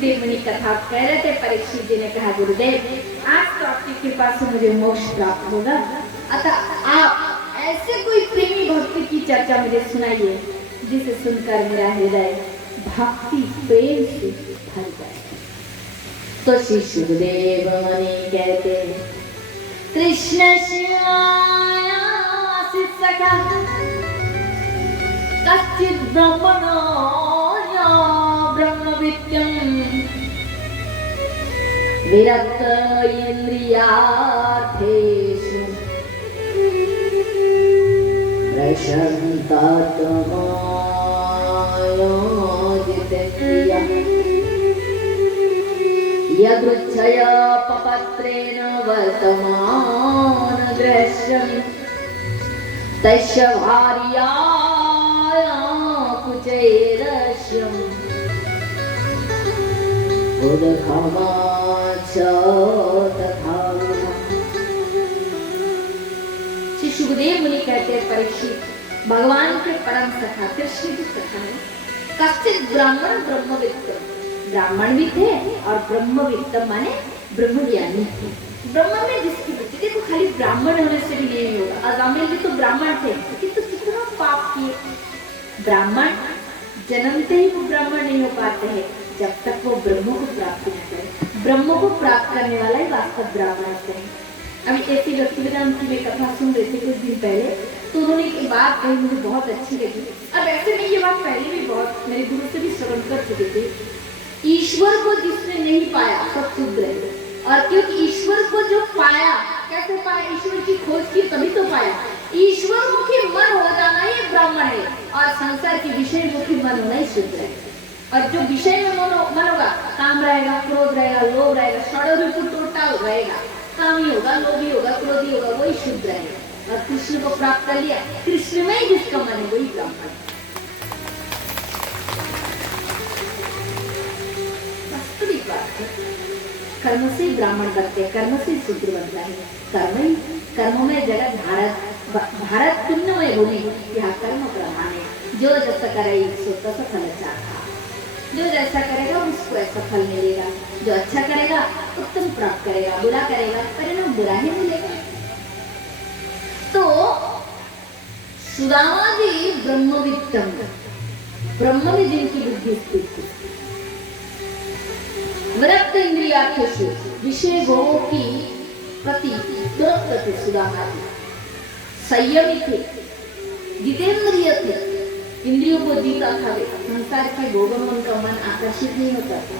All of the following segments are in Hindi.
सुखदेव मुनि कथा कह रहे थे। परीक्षित जी ने कहा गुरुदेव आज तो आपकी कृपा से मुझे मोक्ष प्राप्त होगा, अतः आप ऐसे कोई प्रेमी भक्त की चर्चा मुझे सुनाइए जिसे सुनकर मेरा हृदय भक्ति प्रेम से भर जाए। तो श्री सुखदेव मुनि कहते कृष्ण श्यायासि सखा कश्चित् ब्रह्मणो ब्रह्मविद्यं विरक्त इन्द्रियार्थेषु प्रशान्तात्मायोजितेन्द्रियः यदृच्छया पपत्रेण वर्तमान दृश्यम् तस्य भार्या कुचैरस्यम् उदघमाच तथा। श्री सुखदेव मुनि कहते हैं परीक्षित भगवान के परम सखा कृष्ण की कथा है। कश्चित ब्राह्मण ब्रह्मविद्, ब्राह्मण भी थे और ब्रह्मविद् माने ब्रह्मज्ञानी थे। ब्रह्म में जिसकी बुद्धि, देखो खाली ब्राह्मण होने से भी नहीं होगा। अजामिल भी तो ब्राह्मण थे किंतु कितना पाप किए। ब्राह्मण जन्मते ही वो ब्राह्मण नहीं हो पाते हैं जब तक वो ब्रह्म को प्राप्त न करे। ब्रह्म को प्राप्त करने वाला ही वास्तव ब्राह्मण होते हैं। अभी ऐसी व्यक्तिविदान की मैं कथा सुन रही थी कुछ दिन पहले, तो उन्होंने एक बात कही मुझे बहुत अच्छी लगी। अब ऐसे नहीं, ये बात पहले भी बहुत मेरे गुरु से भी श्रवण कर चुके थे। ईश्वर को जिसने नहीं पाया सब शुद्र है, और क्योंकि ईश्वर को जो पाया, कैसे पाया, ईश्वर की खोज की तभी तो पाया। ईश्वर मुखी मन हो जाना ही ब्राह्मण है, और संसार की विषय मुखी मन होना ही शुद्र है। और जो विषय में मन होगा, काम रहेगा, क्रोध रहेगा, लोभ रहेगा, षड्रिपु टोटल रहेगा, कामी होगा, लोभी होगा, क्रोधी होगा, वही शुद्ध रहेगा। और कृष्ण को प्राप्त कर लिया, कृष्ण में ही जिसका मन है वही ब्राह्मण। वास्तविक बात है, कर्म से ही ब्राह्मण बनते हैं, कर्म से ही शूद्र बनता है। कर्म में जगत भारत पुण्यमय भूमि, यहाँ कर्म प्रधान है। जो जैसा करे सो तसा फल चाहा, जो जैसा करेगा उसको ऐसा फल मिलेगा। जो अच्छा करेगा उत्तम प्राप्त करेगा, बुरा करेगा परिणाम बुरा ही मिलेगा। तो सुदामा जी ब्रह्मविद्यम, ब्रह्म में जिनकी बुद्धि स्थित थी, विरक्त इंद्रियार्थेषु विषय भोगों की प्रति विरक्त थे। सुदामा जी संयमी थे, जितेंद्रिय थे, इंद्रियों को जीता था वे, संसार के भोगों में उनका मन आकर्षित नहीं होता था।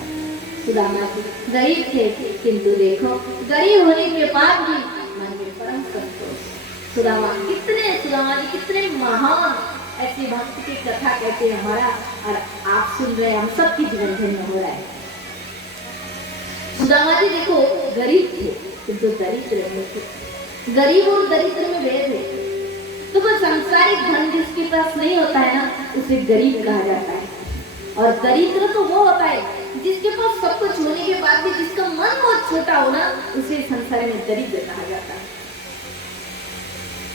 सुदामा जी गरीब थे, किंतु देखो गरीब होने के बाद भी मन में परम संतोष। सुदामा जी कितने महान ऐसी भक्त की कथा कहते हैं हमारा, और आप सुन रहे हैं, हम सबकी जीवन धन्य हो रहा है। सुदामा जी देखो गरीब थे किंतु दरिद्र नहीं थे। गरीब और दरिद्र में भेद है। तो वो सांसारिक धन जिसके पास नहीं होता है ना, उसे गरीब कहा जाता है। और दरिद्र तो वो होता है जिसके पास सब कुछ होने के बाद भी जिसका मन बहुत छोटा हो ना, उसे संसार में दरिद्र कहा जाता है।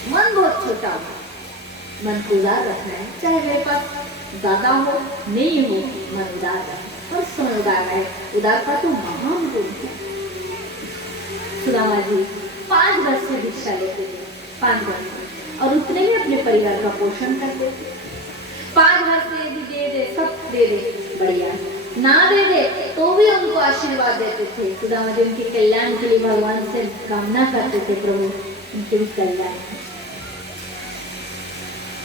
मन बहुत छोटा हो, मन को उदार रखना है, चाहे मेरे पास ज्यादा हो नहीं हो, मन उदार रखना हर समय उदार है। उदारता तो महान गुण है। सुदामा जी 5 वर्ष से भिक्षा लेते थे, 5 वर्ष, और उतने ही अपने परिवार का पोषण करते थे। 5 वर्ष से भी दे दे, सब दे दे बढ़िया, ना दे दे तो भी उनको आशीर्वाद देते थे। सुदामा जी उनके कल्याण के लिए भगवान से कामना करते थे, प्रभु उनके भी कल्याण।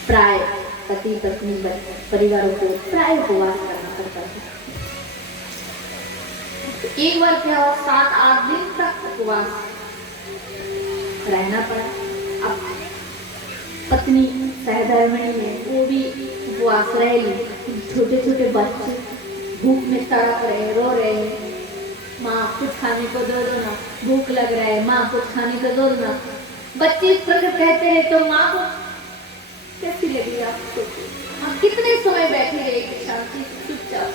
प्राय पति पत्नी परिवारों को प्राय उपवास करना पड़ता था। एक बार क्या हुआ, 7-8 दिन तक उपवास रहना पड़ा। अब पत्नी सहधर्मिणी में वो भी उपवास रहेगी, छोटे छोटे बच्चे भूख में तड़प रहे, रो रहे, माँ कुछ खाने को दो ना, भूख लग रहा है, माँ कुछ खाने को दो ना। बच्चे इस प्रकार कहते हैं तो माँ को कैसी लगी आपको? आप कितने समय बैठे रहे शांति चुपचाप।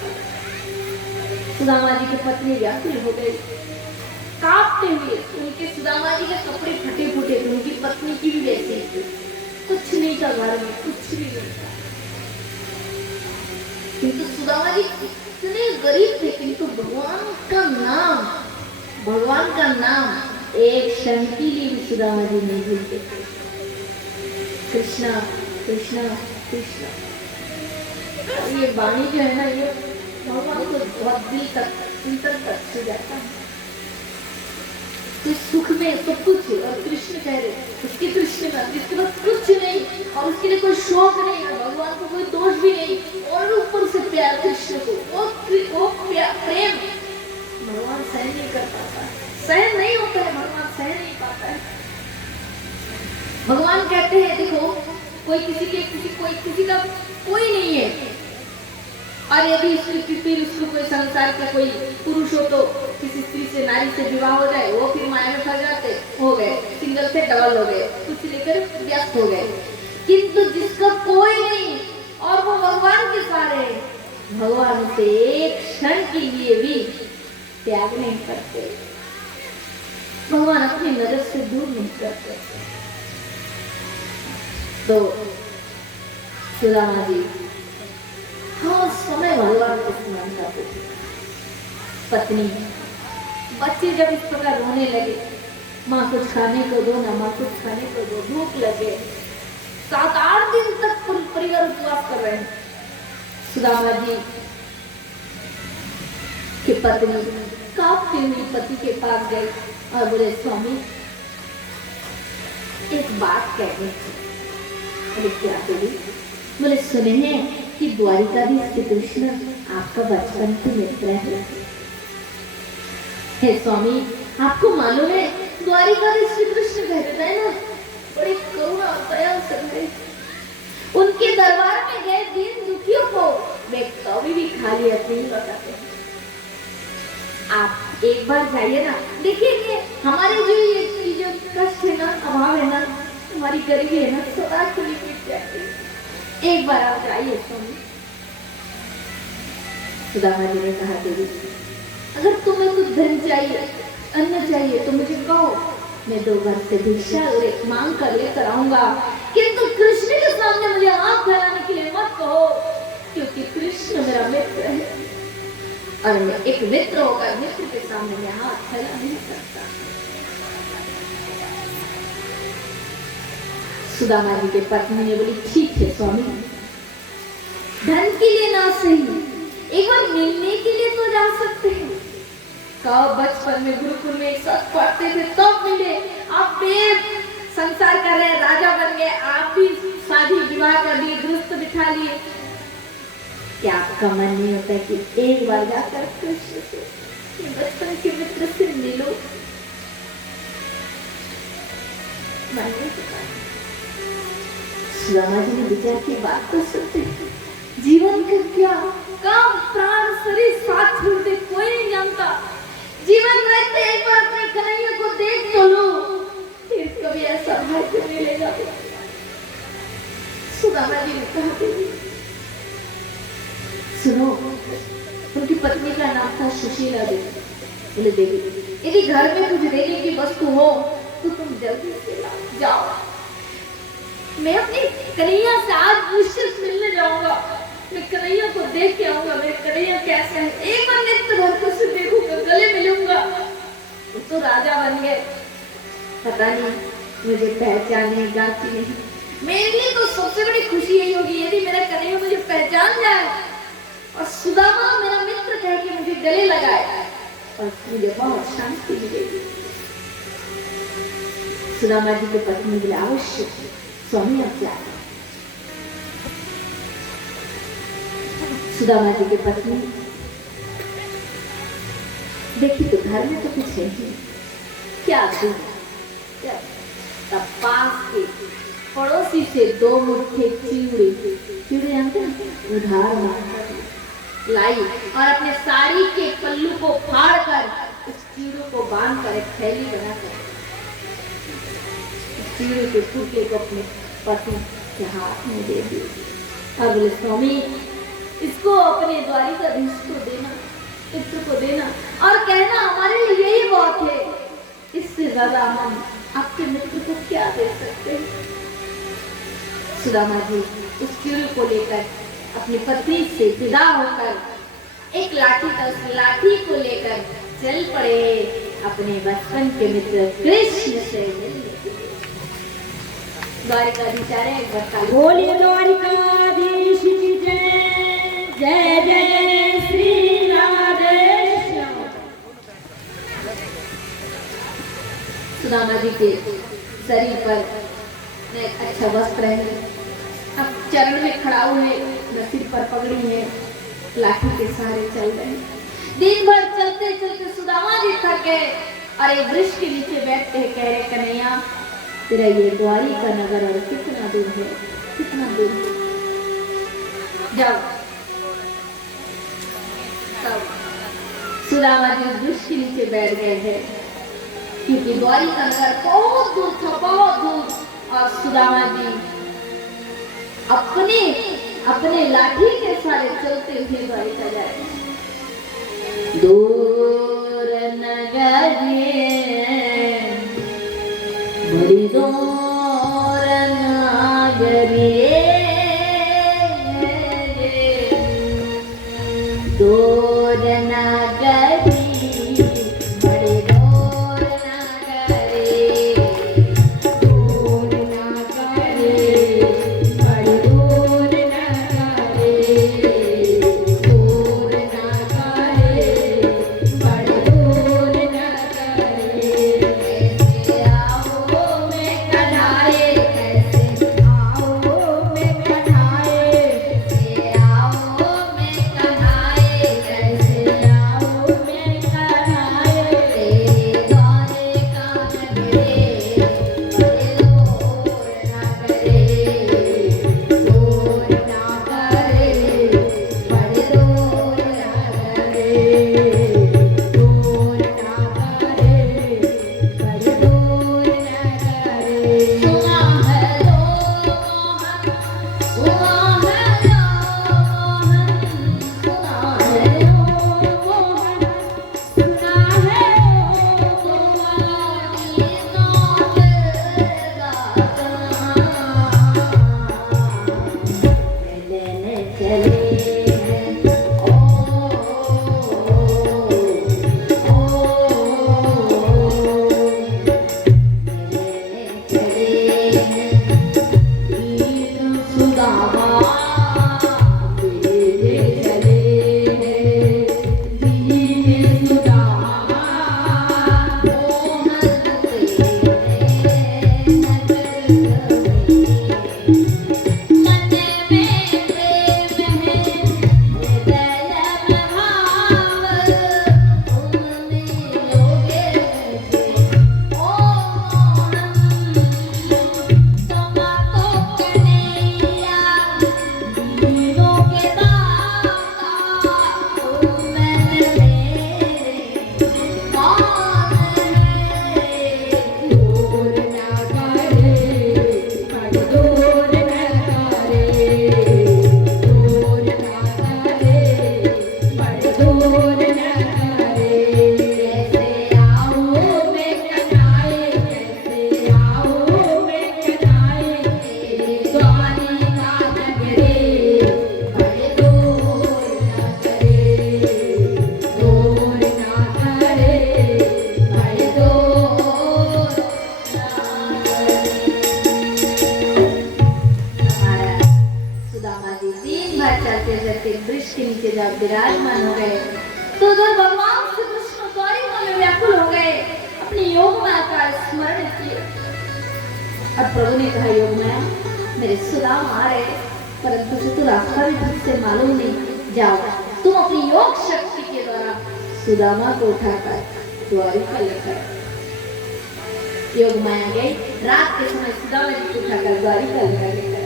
सुदामा जी की पत्नी व्याकुल हो गई, कांपते हुए। उनके सुदामा जी के कपड़े फटे फूटे थे, उनकी पत्नी की भी वैसी थी। कुछ नहीं था घर में, कुछ भी नहीं था। किंतु सुदामा जी इतने गरीब थे, किंतु भगवान भगवान का नाम एक क्षण के लिए भी सुदामा जी नहीं भूलते थे। कृष्णा कृष्णा कृष्णा, ये वाणी जो है ना, ये भगवान को बहुत दिल तक छू जाता है। तो सुख में सब कुछ है और कृष्ण कह रहे उसके कृष्ण का जिसके पास कुछ नहीं और उसके लिए कोई शौक नहीं और भगवान को कोई दोष भी नहीं और ऊपर से प्यार कृष्ण को, वो प्रेम भगवान सहन नहीं कर पाता, सहन नहीं होता है, भगवान सहन नहीं पाता है। भगवान कहते हैं देखो कोई किसी का कोई नहीं है और यदि फिर उसको कोई संसार का कोई पुरुष हो तो किसी स्त्री से नारी से विवाह हो जाए, वो फिर माया में फंस जाते, हो गए सिंगल से डबल हो गए, कुछ लेकर व्यस्त हो गए। किंतु जिसका कोई नहीं और वो भगवान के सारे, भगवान से एक क्षण के लिए भी त्याग नहीं करते, भगवान अपनी नजर से दूर नहीं करते। तो सुदामा जी हाँ समय भगवान को स्मरण करते थे। पत्नी बच्चे जब इस प्रकार रोने लगे, माँ कुछ खाने को दो ना, माँ कुछ खाने को दो, भूख लगे, 7-8 दिन तक परिवार उपवास कर रहे हैं। सुदामा जी की पत्नी कांपती हुई पति के पास गई और बोले स्वामी एक बात कहनी थी। बोले क्या बोली? बोले सुने हैं कि द्वारिकाधीश श्री कृष्ण आपका बचपन के मित्र है। हे स्वामी आपको मालूम है द्वारिकाधीश श्री कृष्ण कहते हैं ना, बड़े करुणा दया से उनके दरबार में गए दीन दुखियों को वे कभी भी खाली हाथ नहीं लौटाते। आप एक बार जाइए ना, देखिए हमारे जो कष्ट है ना, अभाव है ना, हमारी गरीबी है ना, सदा के लिए मिट जाएगी। एक बार आप जाइए स्वामी। सुदामा जी ने कहा देवी अगर तुम्हें कुछ धन चाहिए, अन्न चाहिए तो मुझे कहो, मैं 2 घर से भिक्षा मांग कर लेकर आऊंगा, किंतु कृष्ण के सामने मुझे हाथ फैलाने के लिए मत कहो, क्योंकि कृष्ण मेरा मित्र है और मैं एक मित्र होकर मित्र के सामने मैं हाथ फैला नहीं सकता। सुदामा जी के पत्नी ने बोली ठीक है स्वामी, धन के लिए ना सही, एक बार मिलने के लिए तो जा सकते हैं। कब बचपन में गुरुकुल में एक साथ पढ़ते थे तब मिले, आप संसार कर रहे हैं, राजा बन गए, आप भी शादी विवाह कर लिए, गृहस्थ बिठा लिए, क्या आपका मन नहीं होता कि एक बार जाकर कृष्ण से बचपन के मित्र से मिलो? मन नहीं होता। सुदामा जी ने विचार की बात तो सुनते, जीवन का क्या काम प्राण शरीर साथ छोड़ते कोई नहीं जानता, जीवन रहते एक बार अपने कन्हैया को देख तो लो, फिर कभी ऐसा भाग्य मिलेगा। सुदामा जी ने कहा सुनो, उनकी पत्नी का नाम था सुशीला देवी। बोले देवी यदि घर में कुछ देने की वस्तु हो तो तुम जल्दी से जाओ, मैं अपनी कन्हैया से आज मुश्किल मिलने जाऊंगा, मैं कन्हैया को देख के आऊंगा, मेरे कन्हैया कैसे है, एक बार नित्य भर को से देखूंगा, गले मिलूंगा। तो राजा बन गए, पता नहीं मुझे पहचानेगा कि नहीं। मेरे लिए तो सबसे बड़ी खुशी यही होगी यदि मेरा कन्हैया मुझे पहचान जाए और सुदामा मेरा मित्र कह के मुझे गले लगाए और मुझे बहुत शांति मिलेगी। सुदामा जी के पत्नी बोले अवश्य स्वामी आप जाए। सुदामा जी की पत्नी देखी तो घर में तो कुछ है ही क्या, तब पास के पड़ोसी से 2 मुट्ठे चिड़े जानते हैं उधार मांगकर लाई और अपने साड़ी के पल्लू को फाड़कर उस चिड़ों को बांधकर एक थैली बनाकर चिड़ों के टुकड़े को अपने पति के हाथ में दे दी और बोले स्वामी इसको अपने द्वारिकाधीश को देना, मित्र को देना और कहना हमारे लिए यही बहुत है, इससे ज्यादा हम आपके मित्र को क्या दे सकते हैं। सुदामा जी उस चिड़े को लेकर अपनी पत्नी से विदा होकर एक लाठी था, उस लाठी को लेकर चल पड़े अपने बचपन के मित्र कृष्ण से मिलने के लिए। द्वारिकाधीश एक बार बोलिए द्वारिकाधीश की जय। जय जय श्री राधेश्याम। सुदामा जी के शरीर पर एक अच्छा वस्त्र है, अब चरण में खड़ा हुए, सिर पर पगड़ी है, लाठी के सहारे चल रहे हैं। दिन भर चलते चलते सुदामा जी थक गए और एक वृक्ष के नीचे बैठते कह रहे कन्हैया तेरा ये द्वारिका नगर और कितना दूर है, कितना दूर है। जब सुदामा जी वृक्ष के नीचे बैठ गए हैं क्योंकि द्वारिका नगर बहुत दूर था, बहुत दूर। और सुदामा जी अपने लाठी के सारे चलते हुए द्वारिका जा रहे हैं। दूर नगरी बड़ी दूर नगरी, दूर नगरी बड़ी दूर नगरी, दूर नगरी बड़ी दूर नगरी, दूर नगरी बड़ी दूर नगरी। कैसे आओ मैं कन्हाए, कैसे आओ मैं कन्हाए, कैसे आओ मैं कन्हाए, कैसे आओ मैं कन्हाए। तेरे द्वारिका नगरी बड़ी दूर नगरी, दूर नगरी बड़ी दूर नगरी, दूर नगरी बड़ी दूर नगरी। सुना है लो मोहन, सुना है लो मोहन, सुना है लो मोहन, सुना है लो मोहन, लेने चले हैं सुदामा लेने चले हैं, सुदामा मोहन तेरे नगर मन में प्रेम है, हृदय में भाव, तुमने लोगे मुझे ओ मोहन, तमा तो कन्हैया दीनों के दाता, तुम मैंने मेरे कौन है। दूर नगरी बड़ी दूर नगरी, दूर नगरी बड़ी दूर नगरी। कैसे आओ मैं कन्हाए, कैसे आओ मैं कन्हाए, तेरी द्वारिका नगरी बड़ी दूर नगरी, दूर नगरी बड़ी दूर नगरी। सुदामा जी दिन भर चलते चलते वृक्ष के नीचे जब विराजमान हो गए तो उधर भगवान श्री कृष्ण द्वारिका में व्याकुल हो गए, अपनी योग माया का स्मरण किए। और प्रभु ने कहा योग माया मेरे सुदामा आ रहे, परंतु से तो रास्ता भी ठीक से मालूम नहीं, जाओ तुम अपनी योग शक्ति के द्वारा सुदामा को उठाकर द्वारिका लेकर। योग माया गई, रात के समय सुदामा जी को उठाकर द्वारिका लेकर गए।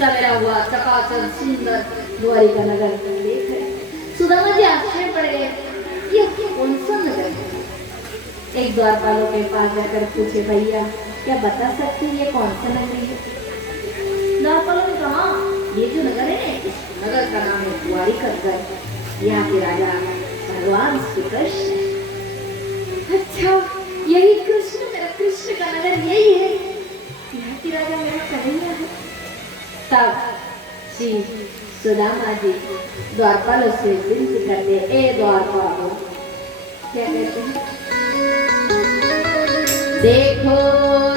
सवेरा हुआ, चकाचक सुंदर द्वारिका नगर देख रहे। सुदामा जी आश्चर्य पड़ गए, ये कौन सा नगर है? एक द्वारपालों के पास जाकर पूछे भैया क्या बता सकते हैं ये कौन सा नगर है? द्वारपालों ने कहा ये जो नगर है इस नगर का नाम है द्वारिका नगर, यहाँ के राजा भगवान श्री कृष्ण। अच्छा यही कृष्ण, मेरा कृष्ण का नगर यही है, यहाँ की राजा मेरा कन्हैया है। तब श्री सुदामा जी द्वारपालों से विनती करते, ए द्वारपालों क्या कहते हैं? देखो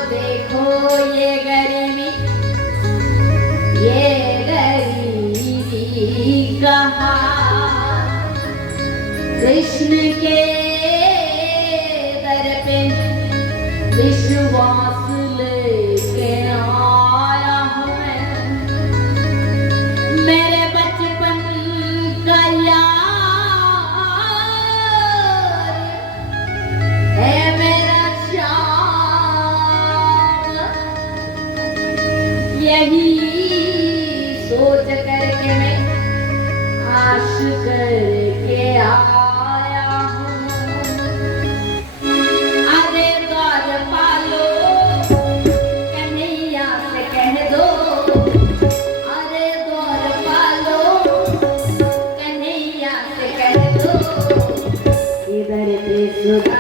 देखो ये गरीबी कहा कृष्ण के दर पे विश्वास लेके आया हूँ मेरे बचपन का यार है मेरा श्याम यही सोच करके मैं आश करके आया हूँ अरे द्वार पालो कन्हैया से कह दो अरे द्वार पालो कन्हैया से कह दो इधर पे सुधा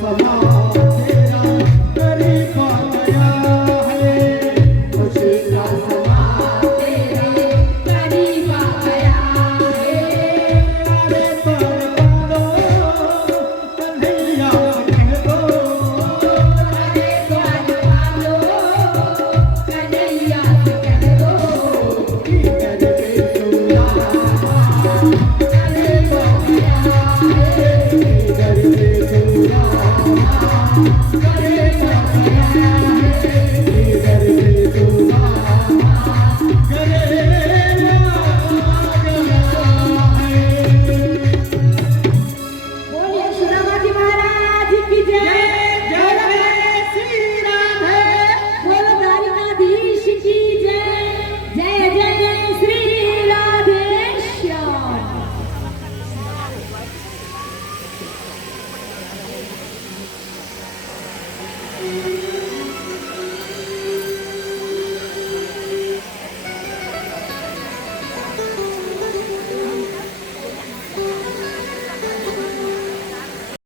समा तेरा करीब आ गया है। खुशी का समा तेरे करीब आ गया है। अरे पर पालो कन्हैया कह दो। अरे द्वार पालो कन्हैया से कह दो। की करके सुना अरे द्वार की करके सुना करे